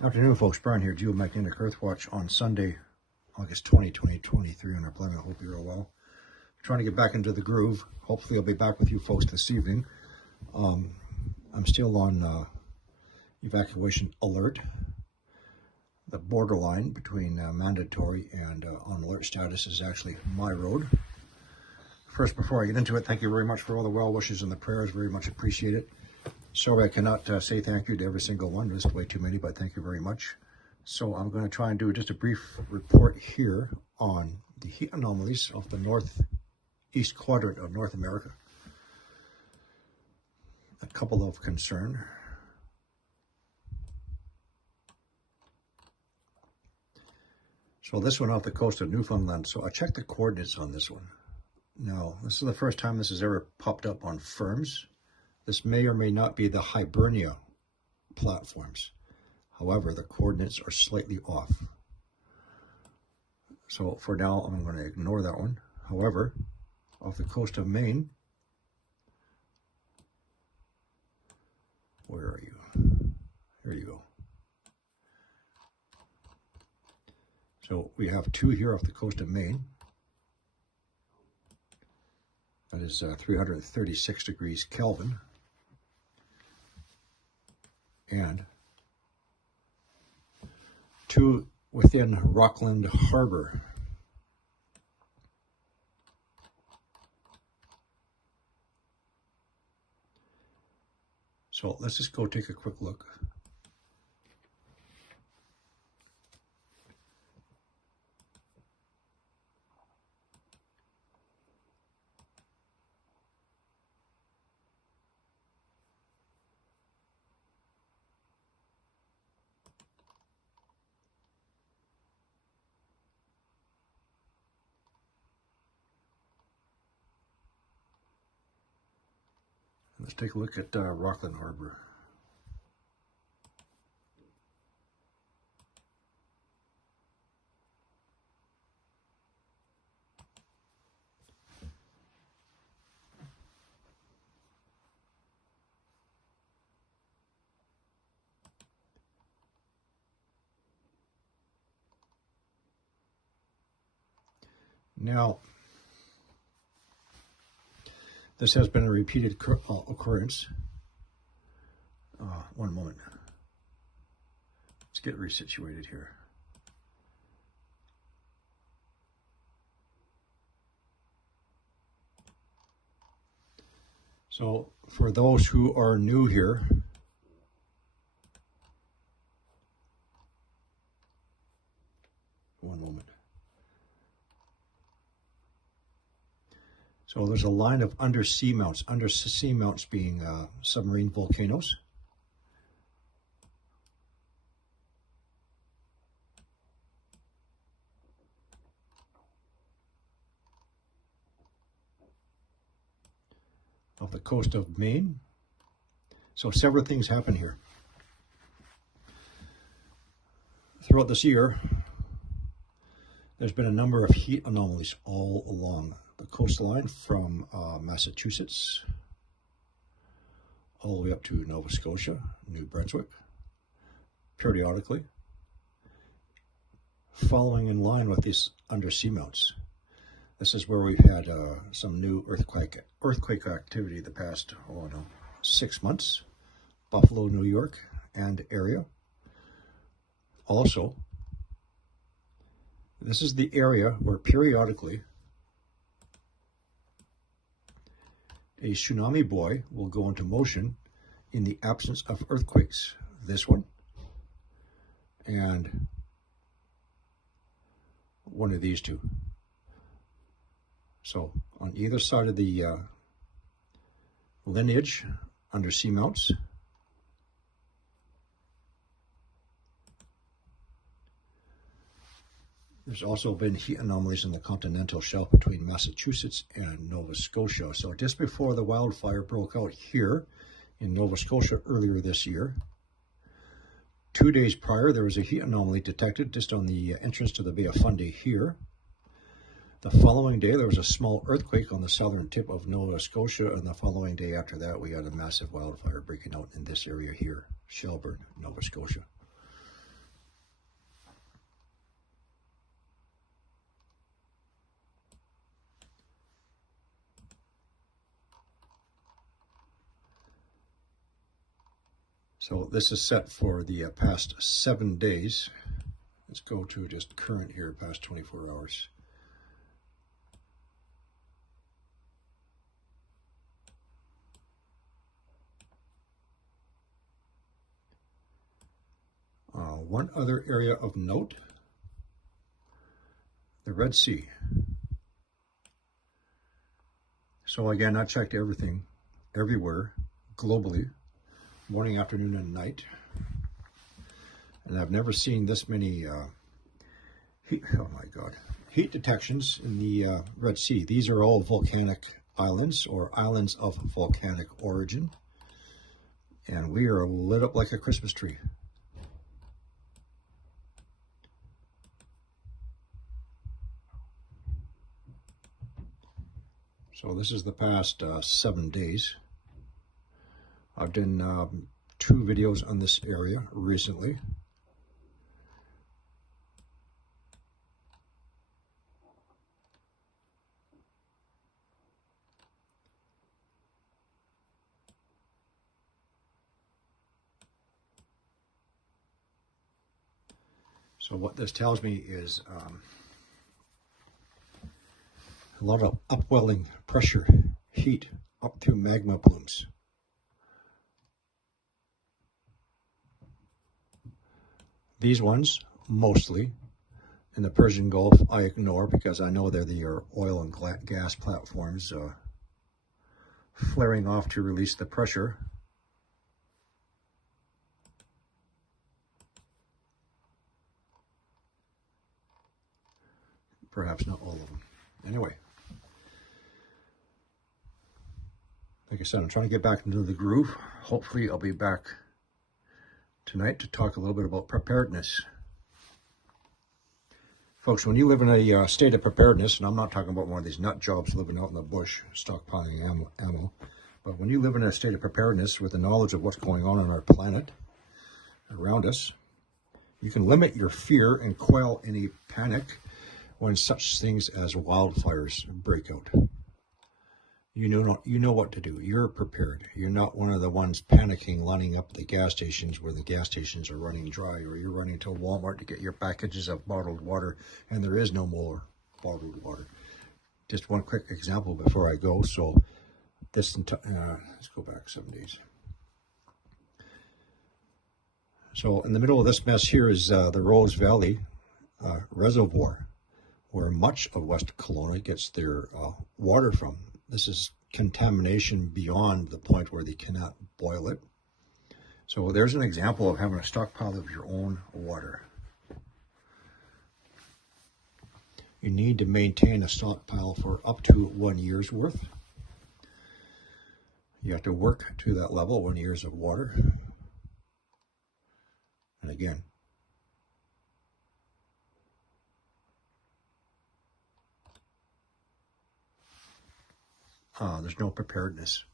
Afternoon, folks. Brian here, Geomagnetic Earthwatch on Sunday, August 20, 2023 on our planet. I hope you're all well. Trying to get back into the groove. Hopefully I'll be back with you folks this evening. I'm still on evacuation alert. The borderline between mandatory and on alert status is actually my road. First, before I get into it, thank you very much for all the well wishes and the prayers. Very much appreciate it. Sorry I cannot say thank you to every single one. There's way too many, but thank you very much. So I'm going to try and do just a brief report here on the heat anomalies of the northeast quadrant of North America. A couple of concern. So this one off the coast of Newfoundland. So I checked the coordinates on this one. Now, this is the first time this has ever popped up on firms. This may or may not be the Hibernia platforms. However, the coordinates are slightly off. So for now, I'm going to ignore that one. However, off the coast of Maine, where are you? Here you go. So we have two here off the coast of Maine. That is 336 degrees Kelvin. And two within Rockland Harbor. So let's just go take a quick look. Let's take a look at Rockland Harbor. Now, this has been a repeated occurrence. One moment. Let's get resituated here. So for those who are new here, one moment. So there's a line of undersea mounts being submarine volcanoes. Off the coast of Maine. So several things happen here. Throughout this year, there's been a number of heat anomalies all along the coastline from Massachusetts all the way up to Nova Scotia, New Brunswick, periodically, following in line with these undersea mounts. This is where we've had some new earthquake activity the past 6 months, Buffalo, New York, and area. Also, this is the area where periodically a tsunami buoy will go into motion in the absence of earthquakes. This one and one of these two. So on either side of the lineage under seamounts, there's also been heat anomalies in the continental shelf between Massachusetts and Nova Scotia. So just before the wildfire broke out here in Nova Scotia earlier this year, 2 days prior, there was a heat anomaly detected just on the entrance to the Bay of Fundy here. The following day, there was a small earthquake on the southern tip of Nova Scotia, and the following day after that, we had a massive wildfire breaking out in this area here, Shelburne, Nova Scotia. So this is set for the past 7 days. Let's go to just current here, past 24 hours. One other area of note, the Red Sea. So again, I checked everything, everywhere, globally, morning, afternoon, and night. And I've never seen this many heat detections in the Red Sea. These are all volcanic islands or islands of volcanic origin. And we are lit up like a Christmas tree. So this is the past 7 days. I've done 2 videos on this area recently. So what this tells me is a lot of upwelling pressure, heat up through magma plumes. These ones, mostly, in the Persian Gulf, I ignore because I know they're the oil and gas platforms flaring off to release the pressure. Perhaps not all of them. Anyway, like I said, I'm trying to get back into the groove. Hopefully I'll be back tonight to talk a little bit about preparedness. Folks, when you live in a state of preparedness, and I'm not talking about one of these nut jobs living out in the bush stockpiling ammo, but when you live in a state of preparedness with the knowledge of what's going on our planet around us, you can limit your fear and quell any panic when such things as wildfires break out. You know what to do. You're prepared. You're not one of the ones panicking, lining up at the gas stations where the gas stations are running dry, or you're running to Walmart to get your packages of bottled water, and there is no more bottled water. Just one quick example before I go. So this, let's go back 7 days. So in the middle of this mess here is the Rose Valley Reservoir, where much of West Kelowna gets their water from. This is contamination beyond the point where they cannot boil it. So there's an example of having a stockpile of your own water. You need to maintain a stockpile for up to 1 year's worth. You have to work to that level, 1 year's of water. And again, there's no preparedness,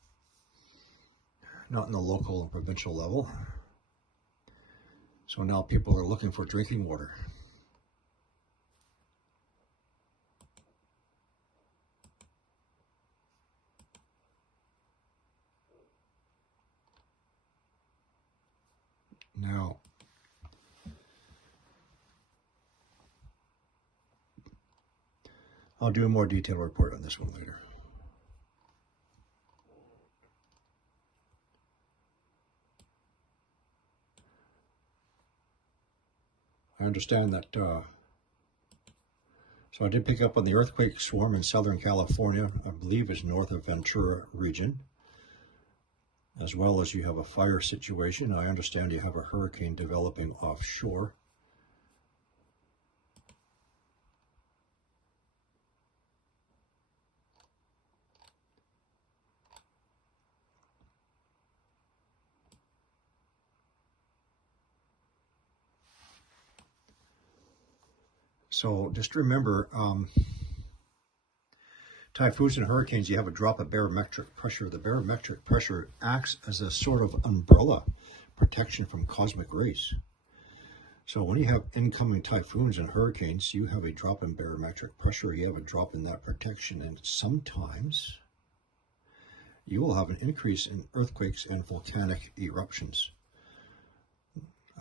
not in the local and provincial level. So now people are looking for drinking water. Now, I'll do a more detailed report on this one later. I understand that, so I did pick up on the earthquake swarm in Southern California, I believe is north of Ventura region, as well as you have a fire situation. I understand you have a hurricane developing offshore. So just remember, typhoons and hurricanes, you have a drop of barometric pressure. The barometric pressure acts as a sort of umbrella protection from cosmic rays. So when you have incoming typhoons and hurricanes, you have a drop in barometric pressure, you have a drop in that protection, and sometimes you will have an increase in earthquakes and volcanic eruptions.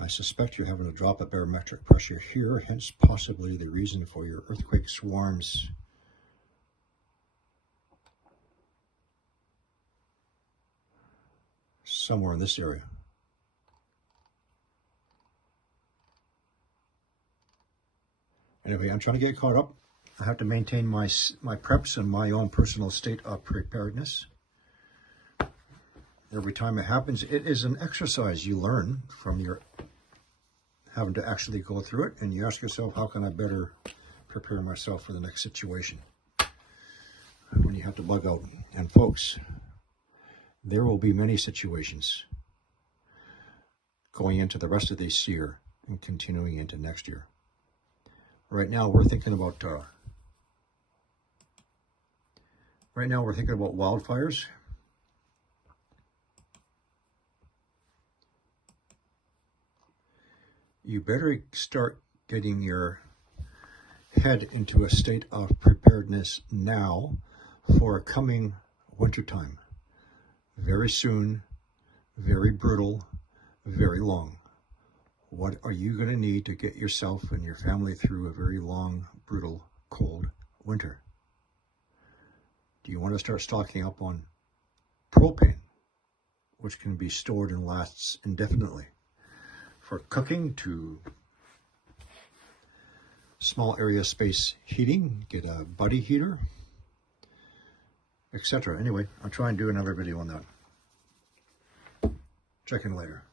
I suspect you're having a drop of barometric pressure here, hence possibly the reason for your earthquake swarms. Somewhere in this area. Anyway, I'm trying to get caught up. I have to maintain my preps and my own personal state of preparedness. Every time it happens, it is an exercise you learn from your having to actually go through it, and you ask yourself, how can I better prepare myself for the next situation when you have to bug out. And folks, there will be many situations going into the rest of this year and continuing into next year. Right now we're thinking about wildfires. You better start getting your head into a state of preparedness now for a coming wintertime. Very soon, very brutal, very long. What are you going to need to get yourself and your family through a very long, brutal, cold winter? Do you want to start stocking up on propane, which can be stored and lasts indefinitely? For cooking to small area space heating, get a buddy heater, etc. Anyway, I'll try and do another video on that. Check in later.